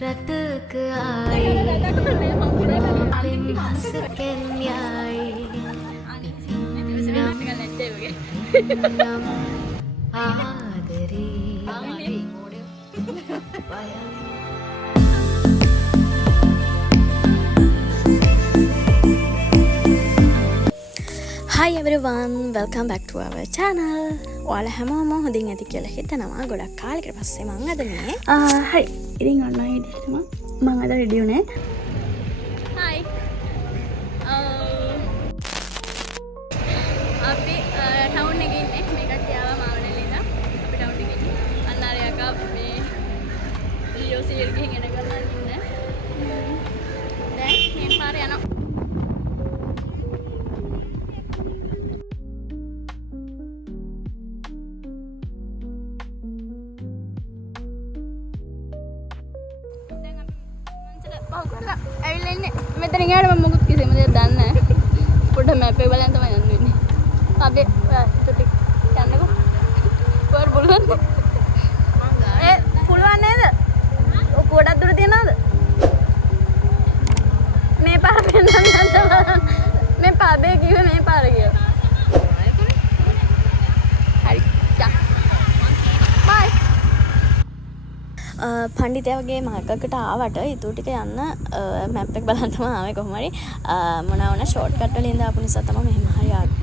රටක ආයි අපෙන් හසකෙන් යයි නම් ආදරේ Hi everyone, welcome back to our channel. ඔයාලා හැමෝම හොඳින් ඇති කියලා හිතනවා. ගොඩක් කාලෙකට පස්සේ මම අද මේ හයි ඉතින් ඔන්න ඔය විදිහටම මම අද රෙඩි වුණේ. Hi. අපි ටවුන් එකේ ඉන්නේ. මේකට යාව මාවනලේ ඉඳන් අපි ටවුන් එකේ ඉන්නේ. අන්නාරයක මේ ලියෝ සීල් ගිහින් එන ගමන් ඉන්නේ. දැන් මේ පාර යනවා. ඇවිල්ලා ඉන්නේ. මෙතන ගියාට මම මොකුත් කිසිම දෙයක් දන්නේ නැහැ. පොඩ්ඩක් මැප් එක බලන් තමයි යන්න වෙන්නේ. අපි ටික යන්නකෝ. කොහොර බලන්න. පුළුවන් නේද? ඔය ගොඩක් දුර තියනවද? මේ පාර පෙන්නන්න නැත්නම් මේ පාරේ කිව්වේ මේ පාර කියලා. හරි. යා. බයි. පණ්ඩිතයාගේ මාර්ගකට ආවට ඊටු ටික යන්න මැප් එක බලන්න තමයි ආවේ කොහොම හරි මොනවා වුණා ෂෝට් කට් වලින් ඉඳ ආපු නිසා තමයි මෙහෙම හරි ආවේ.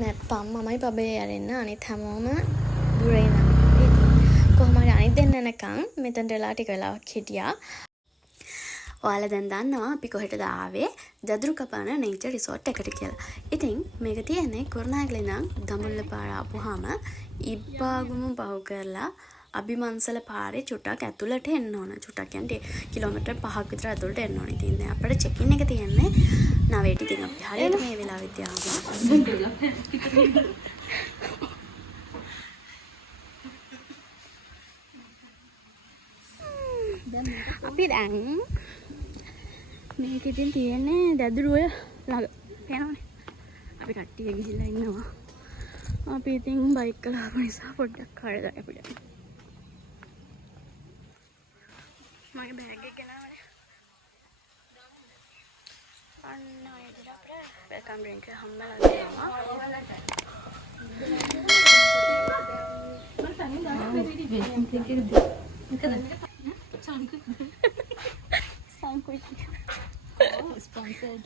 නැත්නම් මමයි පබේ යරෙන්න අනිත් හැමෝම දුරේ ඉඳන් ඉතින් කොහොම හරි අනිත් දෙන්න නැකන් මෙතනට වෙලා ටික වෙලාවක් හිටියා. ඔයාලා දැන් දන්නවා අපි කොහෙටද ආවේ දදුරු කපාන නේචර් රිසෝට් එකට කියලා. ඉතින් මේක තියෙන්නේ කුරුණෑගල ඉඳන් දඹුල්ල පාර ආපුවාම ඉබ්බාගුම පහු කරලා අභිමන්සල පාරේ චුට්ටක් ඇතුළට එන්න ඕන. චුට්ටක් කියන්නේ කිලෝමීටර් 5ක් විතර ඇතුළට එන්න ඕනේ. ඉතින් දැන් අපිට චෙක් ඉන් එක තියෙන්නේ 9ට. ඉතින් අපි හරියට මේ වෙලාවෙත් ආවා. අපි දැන් මේක ඉතින් තියෙන්නේ දැදුරුව ළඟ. පේනවනේ. අපි කට්ටිය ගිහිල්ලා ඉන්නවා. අපි ඉතින් බයික් කරලා ආපු නිසා පොඩ්ඩක් කාලේ අපිට. මගේ බෑග් එක ගෙනාවනේ. අන්න ඔය විදිහට අපිට වෙල්කම් ඩ්‍රින්ක් එක හම්බලා දෙනවා. Sponsored.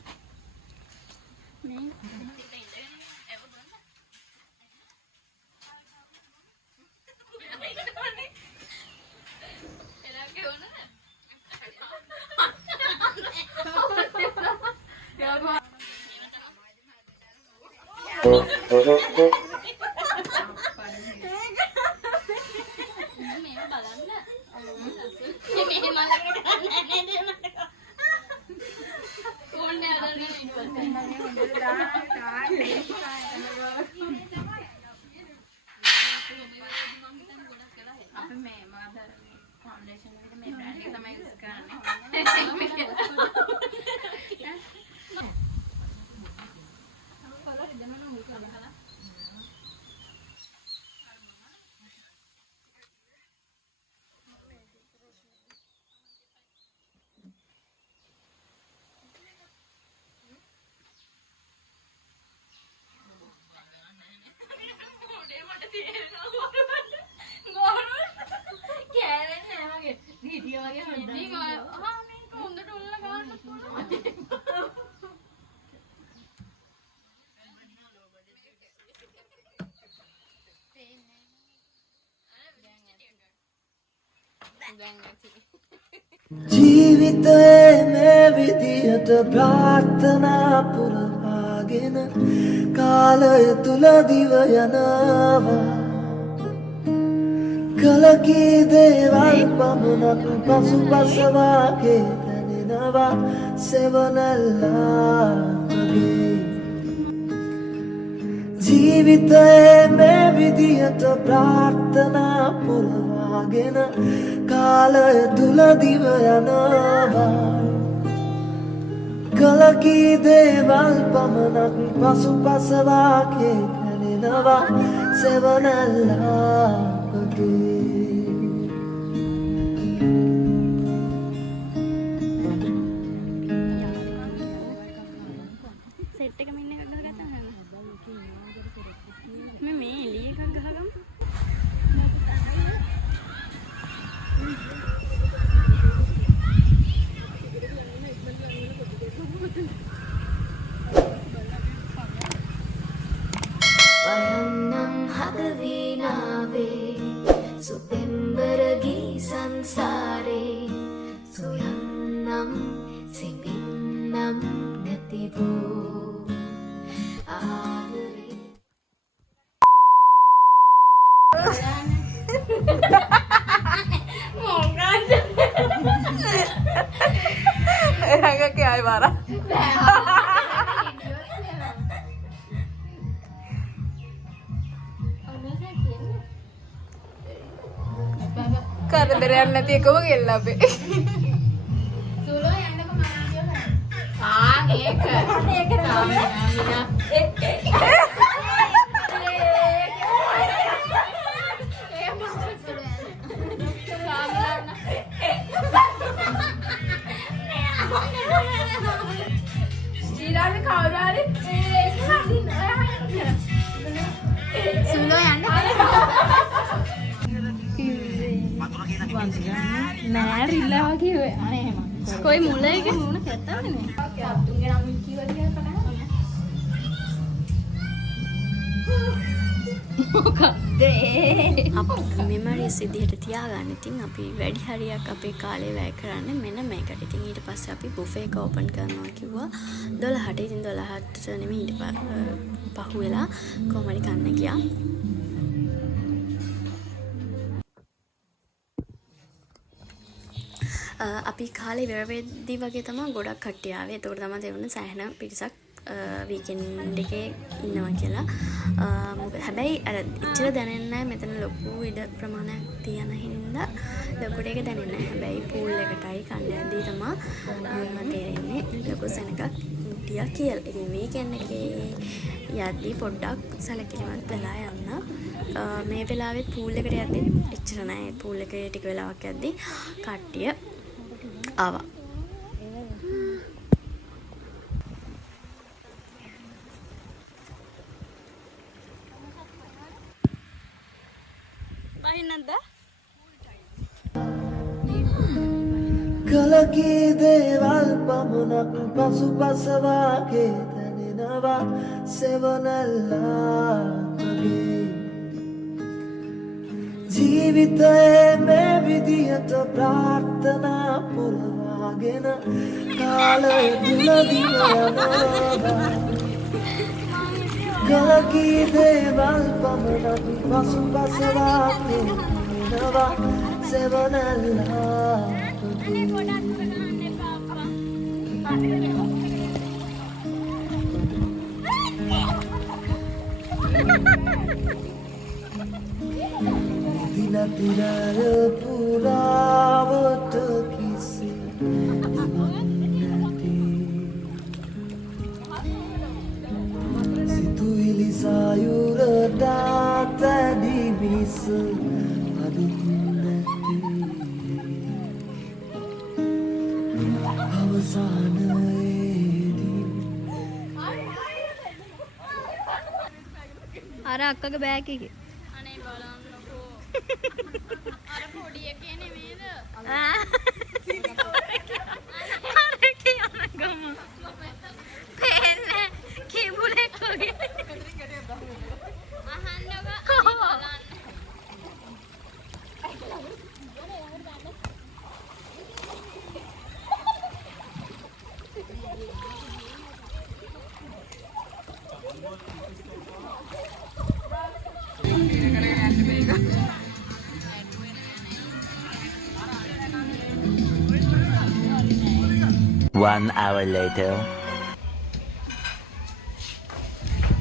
ජීවිතයේ මේ විදියට ප්‍රාර්ථනා පුරවාගෙන කාලය තුල දිව යනවා කලකී දේවල් පමණක් පසුපසවාගේ දැනෙනවා සෙවණැල්ලා වගේ ජීවිතයේ මේ විදියට ප්‍රාර්ථනා පුරවාගෙන කාලය තුල දිව යනවා කලකී දේවල් පමණක් පසුපසවාගේ දැනෙනවා සෙවණැල්ලා වගේ සංසාරේ සොයන්නම් සිමින්නම් නැති වූ ආදරේ Rangga kayak ay marah. Karena nanti aku mau gila be. Dulu yang ada kemana dia kan? Koi mulai ke mana kata ni? අපි මෙමරිස් විදිහට තියාගන්න. ඉතින් අපි වැඩි හරියක් අපේ කාලේ වැය කරන්නේ මෙන්න මේකට. ඉතින් ඊට පස්සේ අපි බුෆේ එක ඕපන් කරනවා කිව්වා 12ට. ඉතින් 12ට නෙමෙයි ඊට පහුවෙලා කොහමද කන්න ගියා. අපි කාලේ ඉවර වෙද්දි වගේ තමයි ගොඩක් කට්ටිය ආවේ. ඒකට තමයි දෙවන සෑහෙන පිරිසක් වීකෙන්ඩ් එකේ ඉන්නවා කියලා. හැබැයි අර ඉච්චර දැනෙන්නේ නැහැ මෙතන ලොකු ඉඩ ප්‍රමාණයක් තියෙන හින්දා ලොකුට එක දැනෙන්නේ නැහැ. හැබැයි පූල් එකටයි කන්න යද්දී තමයි තේරෙන්නේ ලොකු සෙනඟක් හිටියා කියලා. ඉතින් වීකෙන්ඩ් එකේ යද්දී පොඩ්ඩක් සැලකිලිමත් වෙලා යන්න. මේ වෙලාවෙත් පූල් එකට යද්දී එච්චර නැහැ. පූල් එකේ ටික වෙලාවක් යද්දී කට්ටිය ආවා. කලකී දේවල් පමණක් පසුපසවාගේ දැනෙනවා සෙවනැල්ලාගේ ජීවිතයේ මේ විදිහට ප්‍රාර්ථනා පුරවාගෙන කාලය දුලදින යනවා කලකී දේවල් පමණක් පසුපසවාගේ දැනෙනවා සෙවනැල්ලාගේ දිනතිරය පුරාවට කිසි නැති සිතුවිලි සායුරට තැඩි මිස අදුක් නැති අවසානයේදී අර අක්කගේ බෑග් එකේ. අනේ බලන්නකෝ. අර පොඩි එකේ නෙමෙයිද? අර කියන ගම. පේන්නේ කිඹුලෙක් වගේ. අහන්නකෝ බලන්න. One hour later.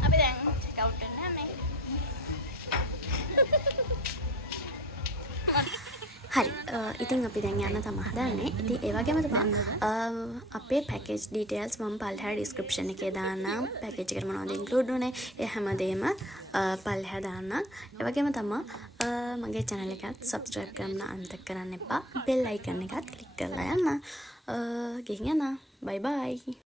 අපි දැන් චෙක් අවුට් වෙන්න යන්නේ. හරි. ඉතින් අපි දැන් යන්න තමයි හදන්නේ. ඉතින් ඒ වගේම තමයි අපේ පැකේජ් ඩීටේල්ස් මම පල්ලෙහා ඩිස්ක්‍රිප්ෂන් එකේ දාන්නම්. පැකේජ් එකට මොනවද ඉන්ක්ලූඩ් වුනේ? ඒ හැමදේම පල්ලෙහා දාන්නම්. ඒ වගේම තමයි මගේ channel එකත් subscribe කරන්න අමතක කරන්න එපා. bell icon එකත් click කරලා යන්න. ගිහින් යන්න. bye bye.